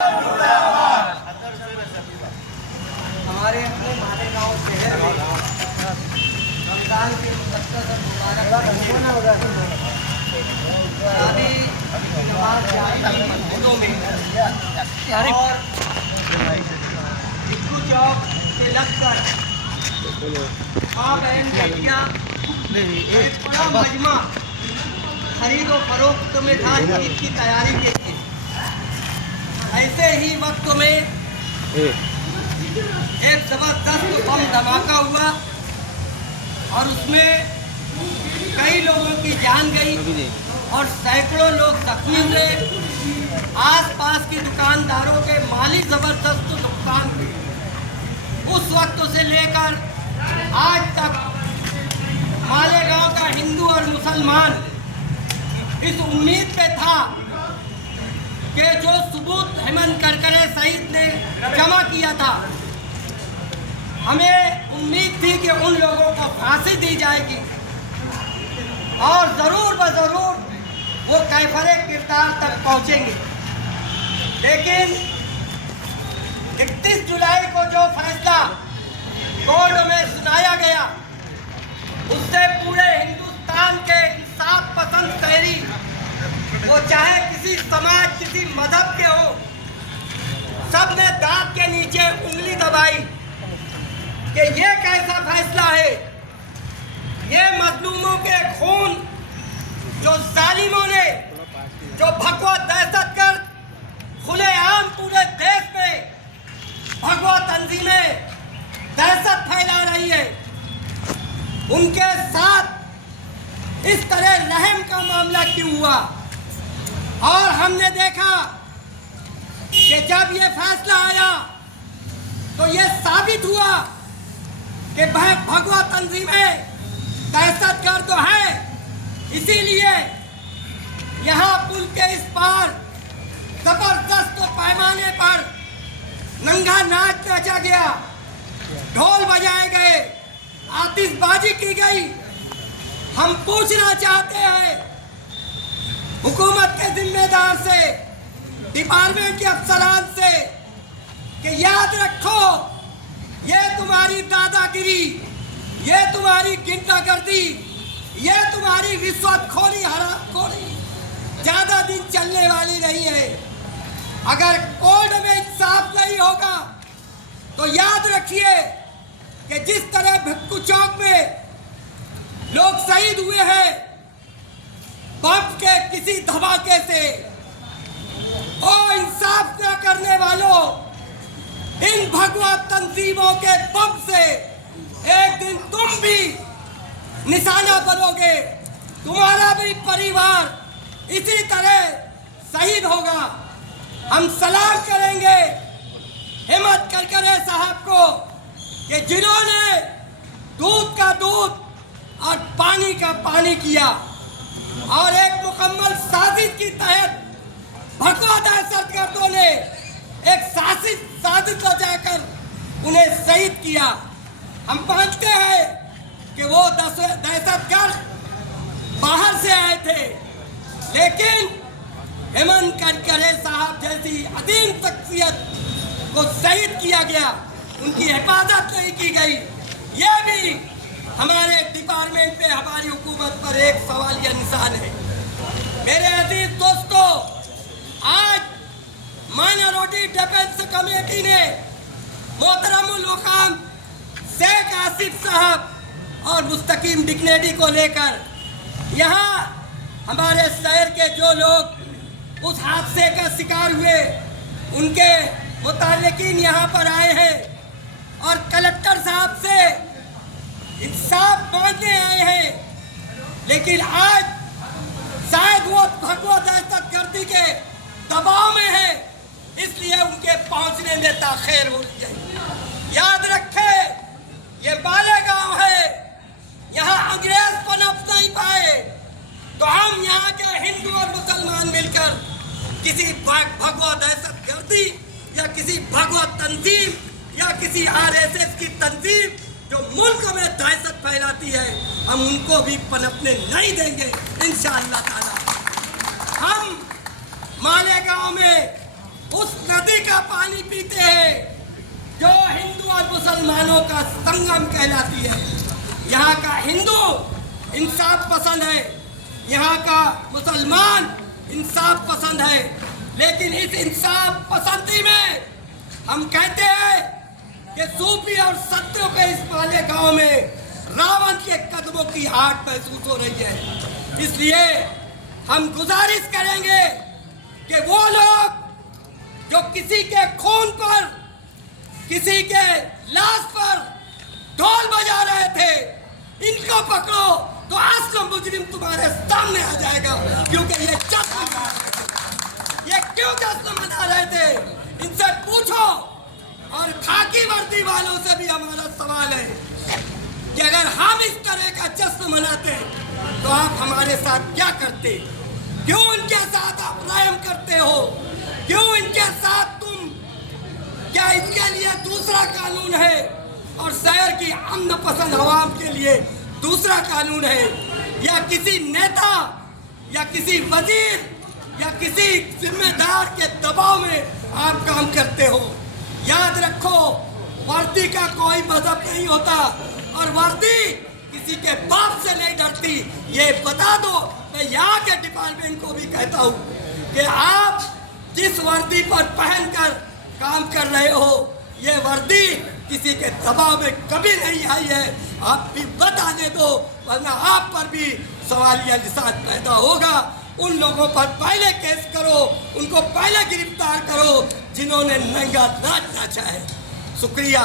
हमारे अपने मालेगांव शहर में रमजान के मुक़द्दस अभी नमाज जारी है मस्जिदों में और टिक्कू चौक से लगकर माँ बहन बेटियाँ एक बड़ा मजमा खरीद और फरोख्त में था ईद की तैयारी के लिए। ऐसे ही वक्त में एक जबरदस्त बम धमाका हुआ और उसमें कई लोगों की जान गई और सैकड़ों लोग जख्मी हुए। आसपास के दुकानदारों के माली जबरदस्त नुकसान हुए। उस वक्त से लेकर आज तक मालेगांव का हिंदू और मुसलमान इस उम्मीद पे था कि जो सबूत हेमंत करकरे शहीद ने जमा किया था, हमें उम्मीद थी कि उन लोगों को फांसी दी जाएगी और ज़रूर ब ज़रूर वो कैफरे किरदार तक पहुंचेंगे। लेकिन 31 जुलाई को जो फैसला कोर्ट में सुनाया गया, उससे पूरे हिंदुस्तान के इंसाफ पसंद शहरी, वो चाहे किसी समाज किसी मजहब के हो, सब ने दांत के नीचे उंगली दबाई कि ये कैसा फैसला है। ये मजलूमों के खून जो जालिमों ने, जो भगवा दहशतगर्द खुलेआम पूरे देश में भगवा तंजीमें दहशत फैला रही है, उनके साथ इस तरह रहम का मामला क्यों हुआ। और हमने देखा कि जब ये फैसला आया तो ये साबित हुआ कि भगवा तंजीमें दहशतगर्द तो है। इसीलिए यहाँ पुल के इस पार जबरदस्त पैमाने पर नंगा नाच नाचा गया, ढोल बजाए गए, आतिशबाजी की गई। हम पूछना चाहते हैं हुकूमत के जिम्मेदार से, डिपार्टमेंट के अफसरान से कि याद रखो, ये तुम्हारी दादागिरी, ये तुम्हारी गुंडागर्दी, ये तुम्हारी रिश्वतखोरी, हरामखोरी ज्यादा दिन चलने वाली नहीं है। अगर कोर्ट में इंसाफ नहीं होगा तो याद रखिए कि जिस तरह भिक्कू चौक में लोग शहीद हुए हैं बम के किसी धमाके से, ओ इंसाफ न करने वालों, इन भगवा तंजीमों के बम से एक दिन तुम भी निशाना बनोगे, तुम्हारा भी परिवार इसी तरह शहीद होगा। हम सलाम करेंगे हेमंत करकरे साहब को कि जिन्होंने दूध का दूध और पानी का पानी किया और एक मुकम्मल साजिश के तहत भगवा दहशतगर्दों ने एक साजिश रचाकर उन्हें शहीद किया। हम मानते हैं कि वो दहशतगर्द बाहर से आए थे, लेकिन हेमंत करकरे साहब जैसी अदीम शख्सियत को शहीद किया गया, उनकी हिफाजत नहीं की गई। ये भी हमारे डिपार्टमेंट पे, हमारी हुकूमत पर एक सवालिया निशान है। मेरे अजीज दोस्तों, आज माइनॉरिटी डिफेंस कमेटी ने मोहतरमुल वक़ाम शेख आसिफ साहब और मुस्तकीम डिग्नेटी को लेकर यहाँ हमारे शहर के जो लोग उस हादसे का शिकार हुए, उनके मुताल्लिकीन यहाँ पर आए हैं और कलेक्टर साहब से इंसाफ मांगने आए हैं। लेकिन आज शायद वो भगवा दहशतगर्दी के दबाव में है, इसलिए उनके पहुंचने में ताख़ीर हो रही है। याद रखे, ये मालेगांव है, यहाँ अंग्रेज पनप नहीं पाए, तो हम यहाँ के हिंदू और मुसलमान मिलकर किसी भगवा दहशतगर्दी या किसी भगवा तंजीम या किसी आरएसएस की तंजीम जो मुल्क में दहशत फैलाती है, हम उनको भी पनपने नहीं देंगे इंशाअल्लाह ताला। हम मालेगांव में उस नदी का पानी पीते हैं जो हिंदू और मुसलमानों का संगम कहलाती है। यहाँ का हिंदू इंसाफ पसंद है, यहाँ का मुसलमान इंसाफ पसंद है, लेकिन इस इंसाफ पसंदी में हम कहते हैं कि सूफी और सत्यों के इस मालेगांव में रावण के कदमों की आहट महसूस हो रही है। इसलिए हम गुजारिश करेंगे कि वो लोग जो किसी के खून पर, किसी के लाश पर ढोल बजा रहे थे, इनको पकड़ो तो असली मुजरिम तुम्हारे सामने आ जाएगा। क्योंकि ये जश्न मना रहे थे, ये क्यों जश्न मना रहे थे, इनसे पूछो। और खाकी वर्दी वालों से भी हमारा सवाल है कि अगर हम इस तरह का जश्न मनाते तो आप हमारे साथ क्या करते? क्यों इनके साथ आप रहम करते हो? क्यों इनके साथ तुम, क्या इसके लिए दूसरा कानून है और शहर की अमन पसंद आवाम के लिए दूसरा कानून है? या किसी नेता या किसी वजीर या किसी जिम्मेदार के दबाव में आप काम करते हो? याद रखो, वर्दी का कोई मजहब नहीं होता और वर्दी किसी के बाप से नहीं डरती। ये बता दो। मैं यहाँ के डिपार्टमेंट को भी कहता हूँ कि आप जिस वर्दी पर पहनकर काम कर रहे हो, ये वर्दी किसी के दबाव में कभी नहीं आई है। आप भी बताने दो, वरना आप पर भी सवालिया निशान पैदा होगा। उन लोगों पर पहले केस करो, उनको पहले गिरफ्तार करो जिन्होंने नंगा नाच नाचा है। शुक्रिया।